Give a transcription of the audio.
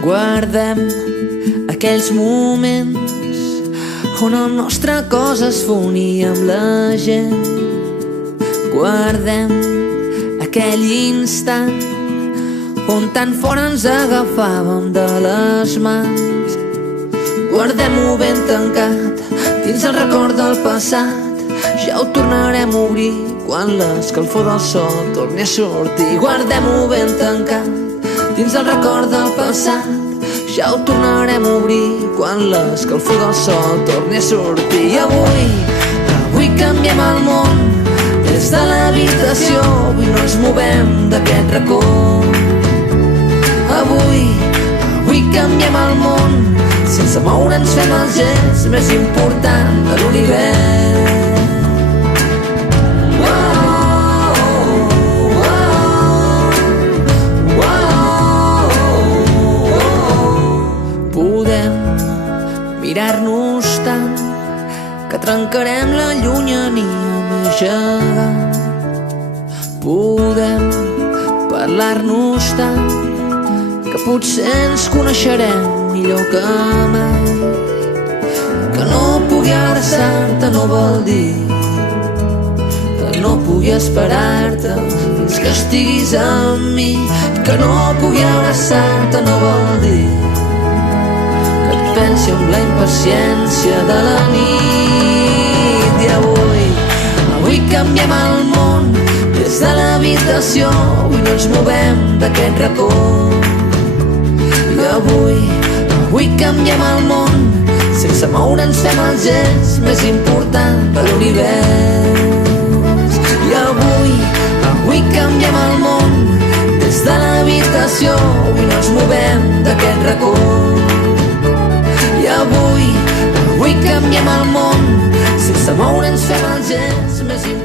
Guardem aquells moments on el nostre cos es fonia amb la gent. Guardem aquell instant on tan fort ens agafàvem de les mans. Guardem-ho ben tancat dins el record del passat. Ja ho tornarem a obrir quan l'escalfor del sol torni a sortir. Guardem-ho ben tancat dins el record del passat. Ja ho tornarem a obrir quan l'escalfor del sol torni a sortir. I avui canviem el món des de l'habitació. Avui no ens movem d'aquest racó. Avui canviem el món. Sense moure'ns fem el gest més important de l'univers. Mirar-nos tant que trencarem la llunyania més gegant. Podem parlar-nos tant que potser ens coneixerem millor que mai. Que no pugui abraçar-te no vol dir que no pugui esperar-te fins que estiguis amb mi. Que no pugui abraçar-te no vol dir pensi amb la impaciència de la nit. I avui canviem el món des de l'habitació. Avui no ens movem d'aquest racó. I avui canviem el món. Sense moure'ns fem el gest més important de l'univers. I avui canviem el món des de l'habitació. Avui no ens movem d'aquest racó. I avui canviem el món. Sense moure'ns fem el gest més important.